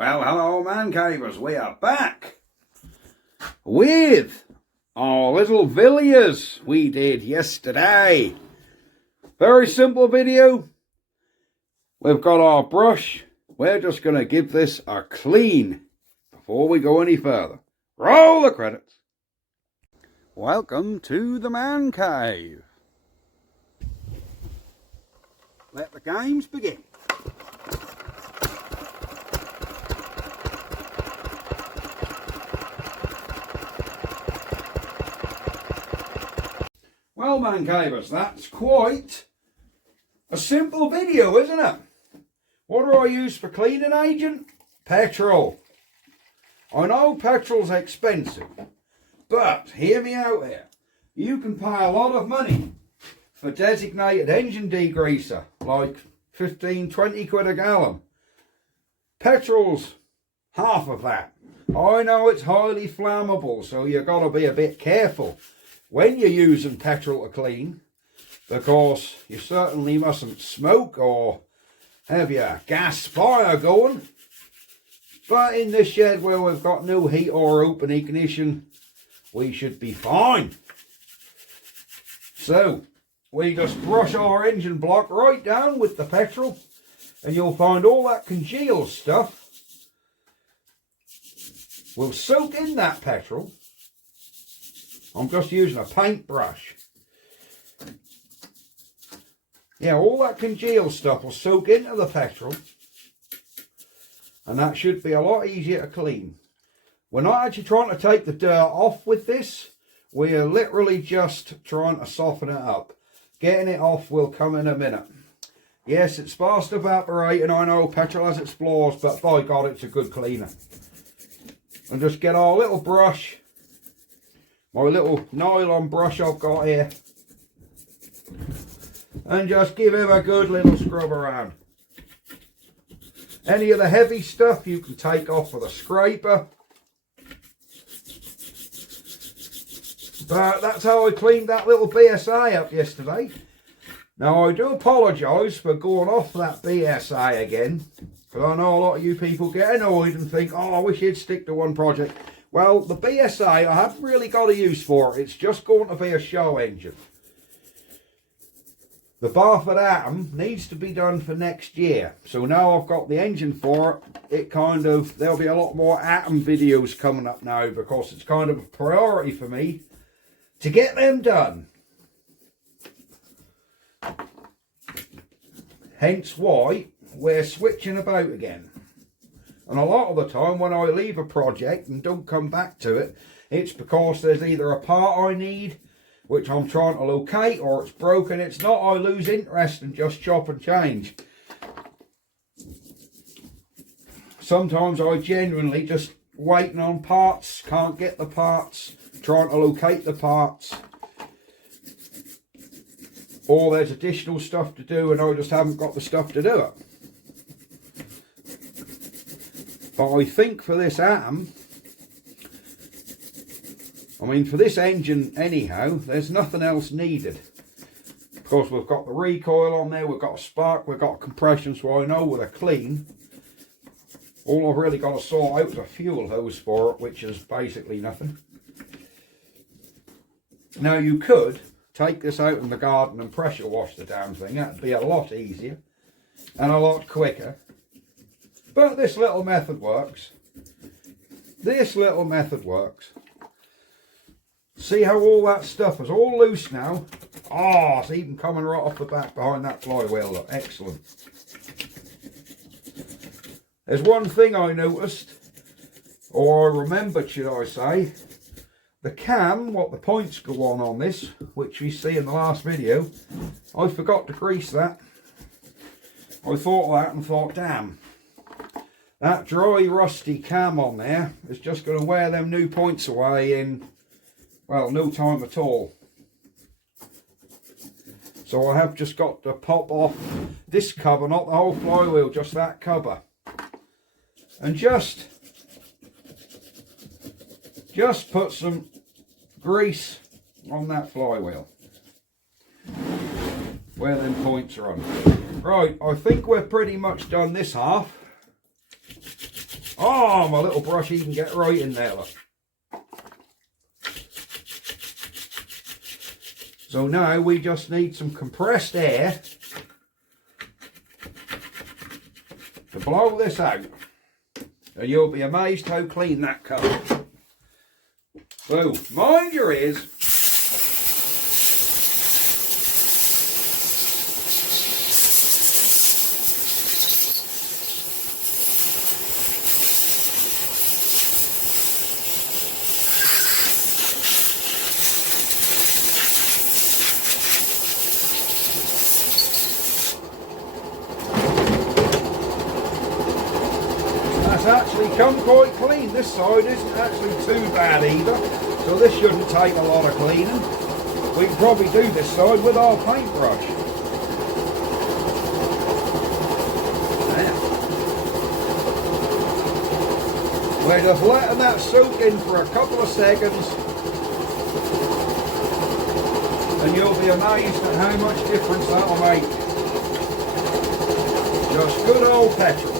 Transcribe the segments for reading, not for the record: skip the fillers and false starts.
Well, hello man cavers, we are back with our little Villiars we did yesterday. Very simple video. We've got our brush. We're just going to give this a clean before we go any further. Roll the credits. Welcome to the man cave. Let the games begin. Well, man cavers, that's quite a simple video, isn't it? What do I use for cleaning agent? Petrol. I know petrol's expensive, but hear me out here. You can pay a lot of money for designated engine degreaser, like 15, 20 quid a gallon. Petrol's half of that. I know it's highly flammable, so you've got to be a bit careful when you're using petrol to clean, because you certainly mustn't smoke or have your gas fire going. But in this shed where we've got no heat or open ignition, we should be fine. So we just brush our engine block right down with the petrol, and you'll find all that congealed stuff will soak in that petrol. I'm just using a paintbrush. Yeah, all that congealed stuff will soak into the petrol, and that should be a lot easier to clean. We're not actually trying to take the dirt off with this. We're literally just trying to soften it up. Getting it off will come in a minute. Yes, it's fast evaporating. I know petrol has its flaws, but by God, it's a good cleaner. And just get our little brush. My little nylon brush I've got here, and just give him a good little scrub around. Any of the heavy stuff you can take off with a scraper. But that's how I cleaned that little BSA up yesterday. Now I do apologise for going off that BSA again, because I know a lot of you people get annoyed and think, oh, I wish you'd stick to one project. Well, the BSA, I haven't really got a use for it. It's just going to be a show engine. The Barford Atom needs to be done for next year. So now I've got the engine for it, there'll be a lot more Atom videos coming up now, because it's kind of a priority for me to get them done. Hence why we're switching about again. And a lot of the time when I leave a project and don't come back to it, it's because there's either a part I need, which I'm trying to locate, or it's broken. It's not I lose interest and just chop and change. Sometimes I genuinely just waiting on parts, can't get the parts, trying to locate the parts. Or there's additional stuff to do and I just haven't got the stuff to do it. But I think for this Atom, for this engine anyhow, there's nothing else needed. Because we've got the recoil on there, we've got a spark, we've got compression, so I know with a clean, all I've really got to sort out is a fuel hose for it, which is basically nothing. Now you could take this out in the garden and pressure wash the damn thing. That'd be a lot easier and a lot quicker. But this little method works. This little method works. See how all that stuff is all loose now? Oh, it's even coming right off the back behind that flywheel. Look, excellent. There's one thing I noticed, or I remembered, should I say. The cam, what the points go on this, which we see in the last video, I forgot to grease that. I thought that and thought, damn. That dry, rusty cam on there is just going to wear them new points away in, well, no time at all. So I have just got to pop off this cover, not the whole flywheel, just that cover. And just put some grease on that flywheel where them points are on. Right, I think we're pretty much done this half. Oh, my little brush even get right in there, look. So now we just need some compressed air to blow this out. And you'll be amazed how clean that comes. So, mind your ears. That's actually come quite clean. This side isn't actually too bad either, so this shouldn't take a lot of cleaning. We can probably do this side with our paintbrush. There. We're just letting that soak in for a couple of seconds, and you'll be amazed at how much difference that'll make. Just good old petrol.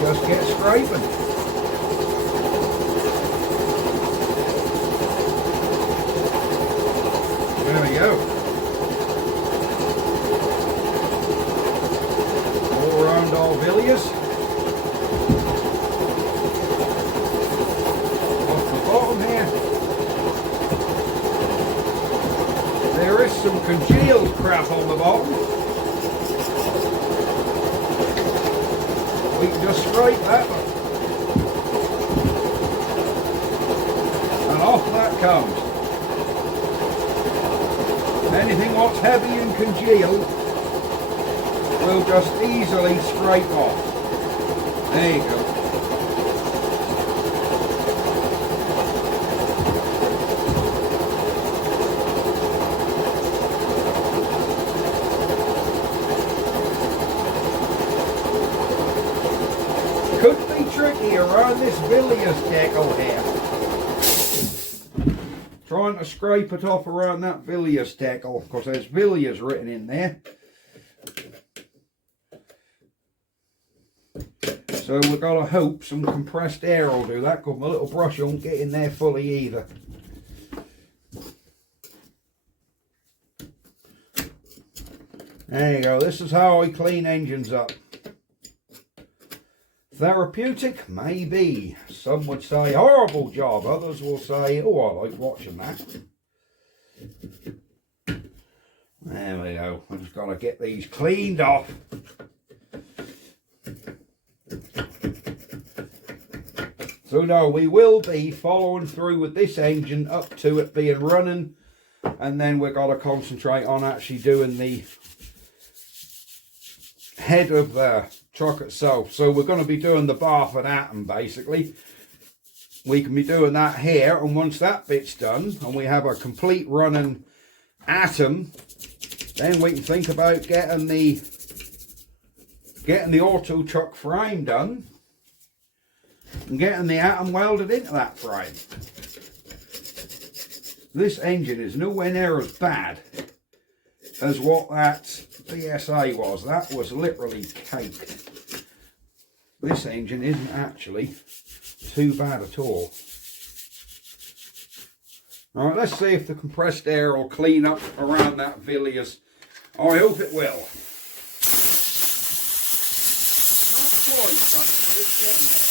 Just get scraping. There we go. All around our Villiars. Off the bottom here. There is some congealed crap on the bottom. We can just scrape that one. And off that comes. Anything what's heavy and congealed will just easily scrape off. There you go. Could be tricky around this Villiars decal here. Trying to scrape it off around that Villiars decal, because there's Villiars written in there. So we've got to hope some compressed air will do that, because my little brush won't get in there fully either. There you go, this is how I clean engines up. Therapeutic? Maybe. Some would say horrible job, others will say, oh, I like watching that. There we go, I've just got to get these cleaned off. So no, we will be following through with this engine up to it being running, and then we've got to concentrate on actually doing the head of the truck itself. So we're going to be doing the bar for that, and basically we can be doing that here, and once that bit's done and we have a complete running atom, then we can think about getting the auto truck frame done and getting the atom welded into that frame. This engine is nowhere near as bad as what that BSA was. That was literally caked. This engine isn't actually too bad at all. Alright, let's see if the compressed air will clean up around that Villiars. I hope it will. Not quite, but it's getting there.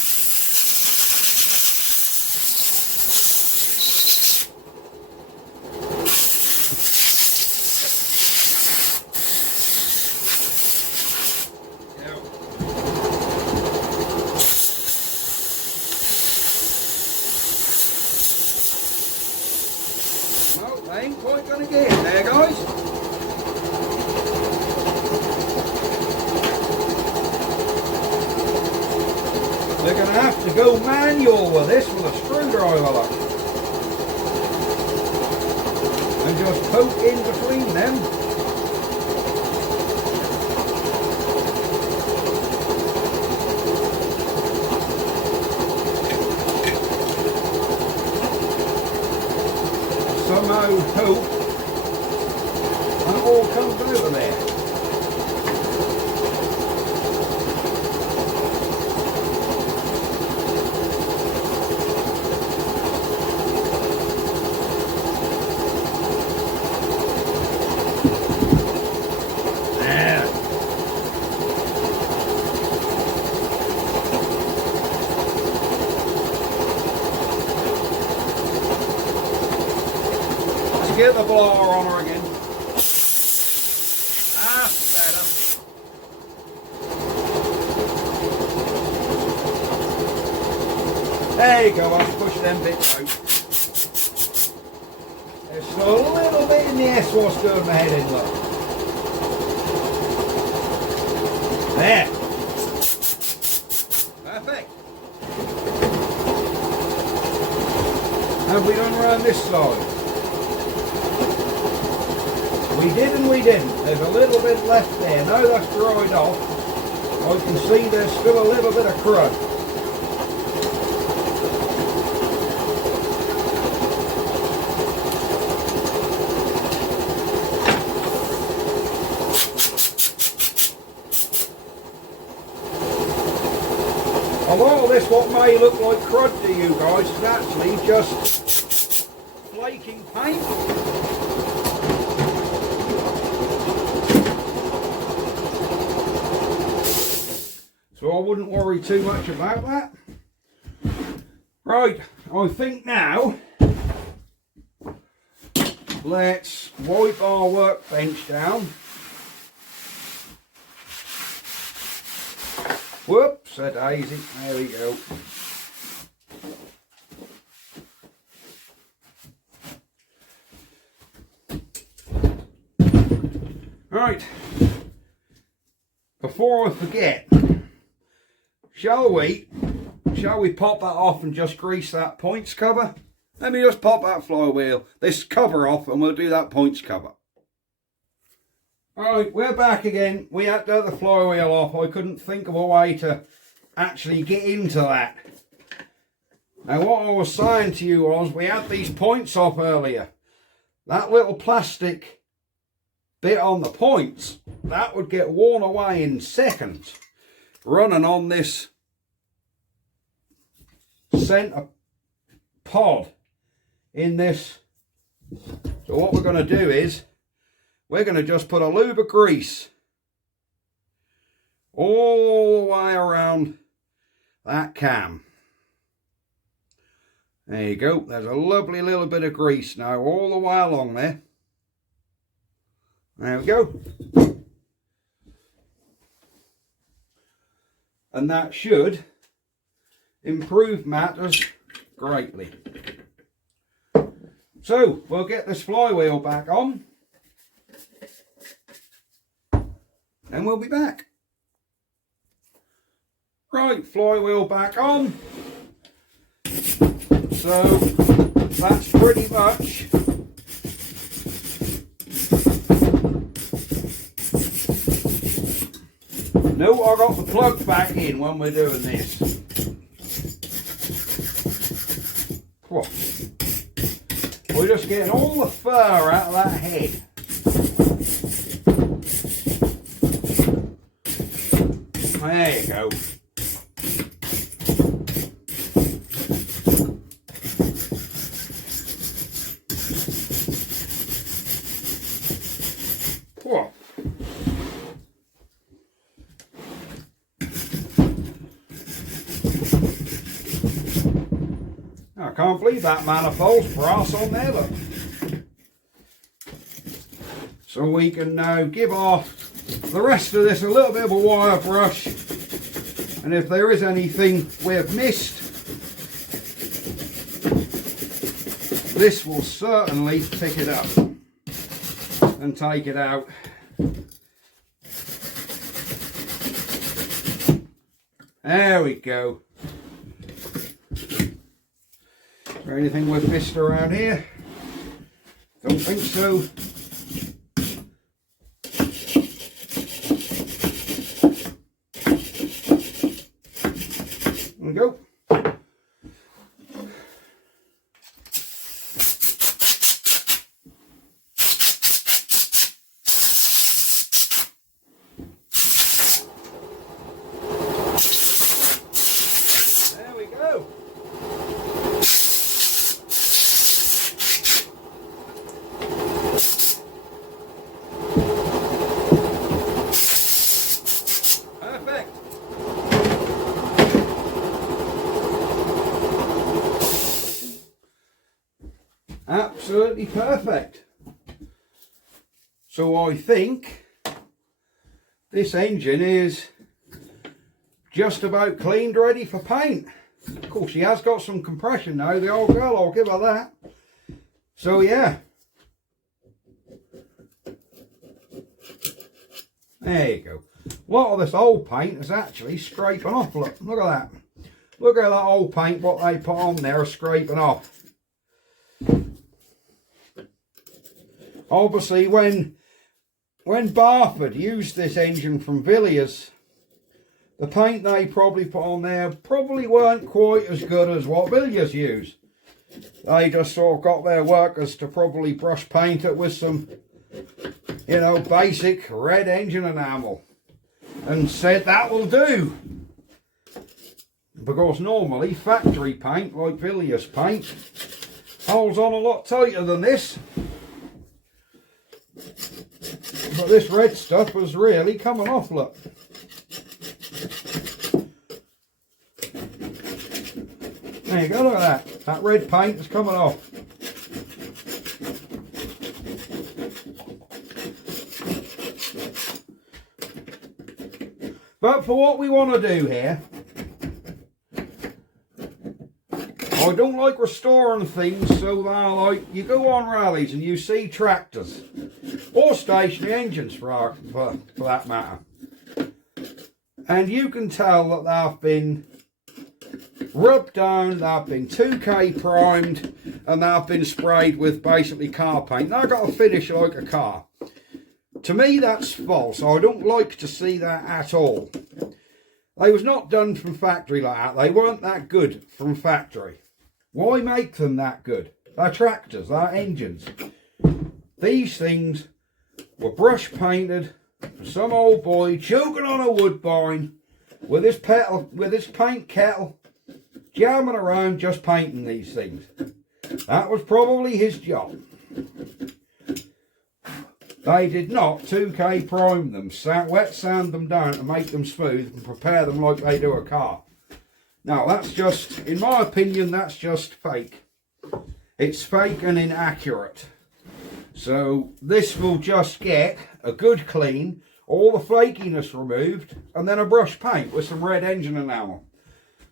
I ain't quite going to get in there, guys. They're going to have to go manual with this with a screwdriver, and just poke in between them. no hope, and it all comes over there. Get the blower on her again. That's better. There you go, I'll push them bits out. There's still a little bit in the S what's doing my head in, look. There. Perfect. Have we done around this side? We did and we didn't. There's a little bit left there. Now that's dried off, I can see there's still a little bit of crud. A lot of this, what may look like crud to you guys, is actually just flaking paint. So I wouldn't worry too much about that. Right, I think now let's wipe our workbench down. Whoops, a daisy. There we go. Right, before I forget, shall we pop that off and just grease that points cover? Let me just pop that flywheel, this cover off, and we'll do that points cover. Alright, we're back again. We had to have the flywheel off. I couldn't think of a way to actually get into that. Now what I was saying to you was, we had these points off earlier. That little plastic bit on the points, that would get worn away in seconds, running on this centre pod in this. So what we're going to do is, we're going to just put a lube of grease all the way around that cam. There you go. There's a lovely little bit of grease now all the way along there. There we go. And that should improve matters greatly. So we'll get this flywheel back on and we'll be back. Right, flywheel back on. So that's pretty much no, I got the plug back in when we're doing this. We're just getting all the fur out of that head. There you go. Whoa. I can't believe that manifold's brass on there, look. So we can now give off the rest of this a little bit of a wire brush, and if there is anything we've missed, this will certainly pick it up and take it out. There we go. Is there anything we've missed around here? Don't think so. There we go. absolutely perfect. So I think this engine is just about cleaned, ready for paint. Of course, she has got some compression now, the old girl, I'll give her that. So yeah, there you go. A lot of this old paint is actually scraping off. Look at that. Look at that old paint, what they put on there is scraping off. Obviously, when Barford used this engine from Villiers, the paint they probably put on there probably weren't quite as good as what Villiers used. They just sort of got their workers to probably brush paint it with some, you know, basic red engine enamel and said that will do. Because normally factory paint, like Villiers paint, holds on a lot tighter than this. But this red stuff was really coming off, look. There you go, look at that. That red paint is coming off. But for what we want to do here, I don't like restoring things so that, like, you go on rallies and you see tractors, or stationary engines for that matter, and you can tell that they've been rubbed down, they've been 2K primed, and they've been sprayed with basically car paint. They've got a finish like a car. To me, that's false. I don't like to see that at all. They was not done from factory like that. They weren't that good from factory. Why make them that good? They're tractors, they're engines. These things were brush painted for some old boy choking on a woodbine with his paint kettle, jamming around just painting these things. That was probably his job. They did not 2K prime them, wet sand them down to make them smooth and prepare them like they do a car. Now that's just, in my opinion, that's just fake. It's fake and inaccurate. So this will just get a good clean, all the flakiness removed, and then a brush paint with some red engine enamel.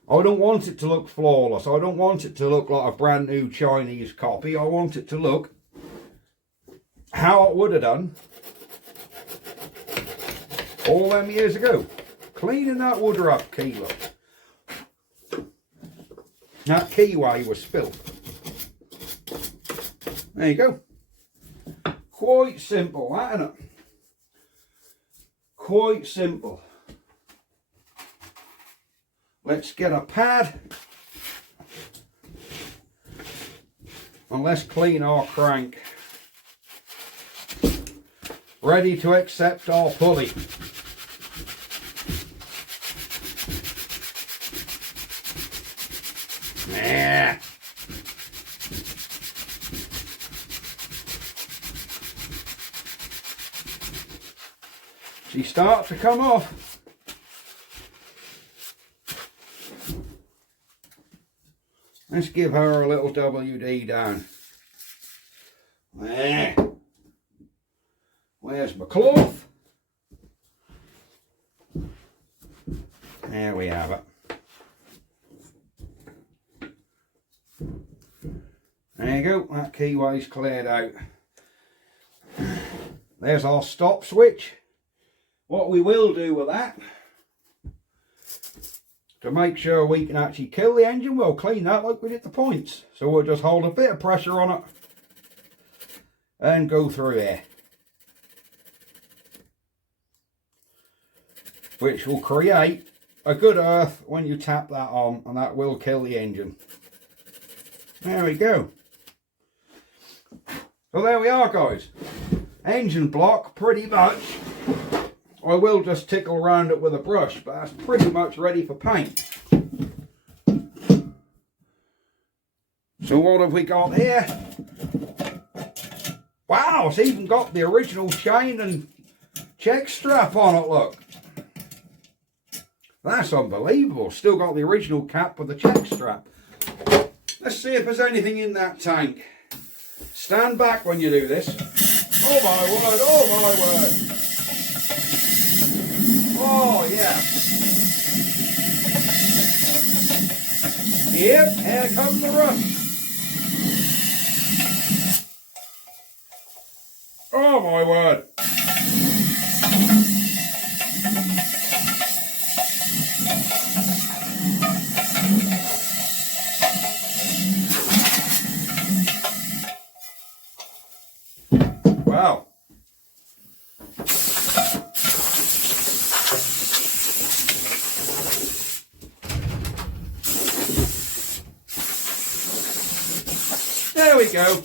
I don't want it to look flawless. I don't want it to look like a brand new Chinese copy. I want it to look how it would have done all them years ago. Cleaning that wood rough key, look. That keyway was filth. There you go. Quite simple, that, isn't it? Quite simple. Let's get a pad and let's clean our crank. Ready to accept our pulley. Yeah. She starts to come off. Let's give her a little WD down. There. Where's my cloth? There we have it. There you go, that keyway's cleared out. There's our stop switch. What we will do with that, to make sure we can actually kill the engine, we'll clean that like we did the points. So we'll just hold a bit of pressure on it and go through there, which will create a good earth when you tap that on, and that will kill the engine. There we go. So there we are, guys. Engine block, pretty much. I will just tickle around it with a brush, but that's pretty much ready for paint. So what have we got here? Wow, it's even got the original chain and check strap on it, look. That's unbelievable. Still got the original cap with the check strap. Let's see if there's anything in that tank. stand back when you do this. Oh my word, oh my word. Oh yeah. Yep, here comes the rust. Oh my word. Wow. There we go.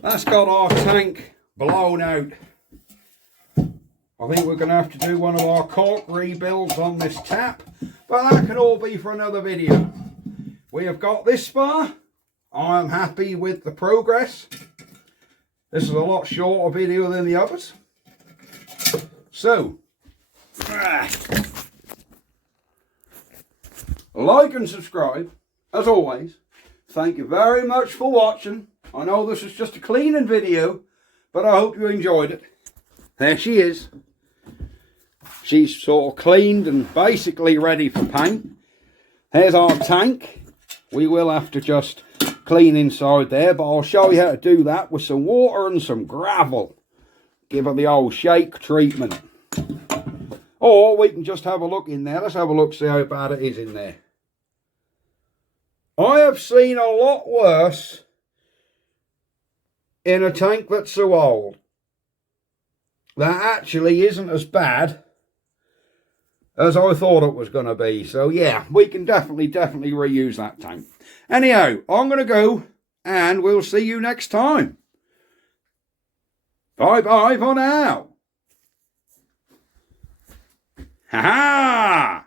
That's got our tank blown out. I think we're going to have to do one of our cork rebuilds on this tap, but that can all be for another video. We have got this far. I'm happy with the progress. This is a lot shorter video than the others. So, like and subscribe, as always. Thank you very much for watching. I know this is just a cleaning video, but I hope you enjoyed it. There she is. She's sort of cleaned and basically ready for paint. Here's our tank. We will have to just clean inside there, but I'll show you how to do that with some water and some gravel. Give her the old shake treatment. Or we can just have a look in there. Let's have a look, see how bad it is in there. I have seen a lot worse in a tank that's so old. That actually isn't as bad as I thought it was going to be. So yeah, we can definitely reuse that tank. Anyhow, I'm going to go and we'll see you next time. Bye bye for now. Ha ha!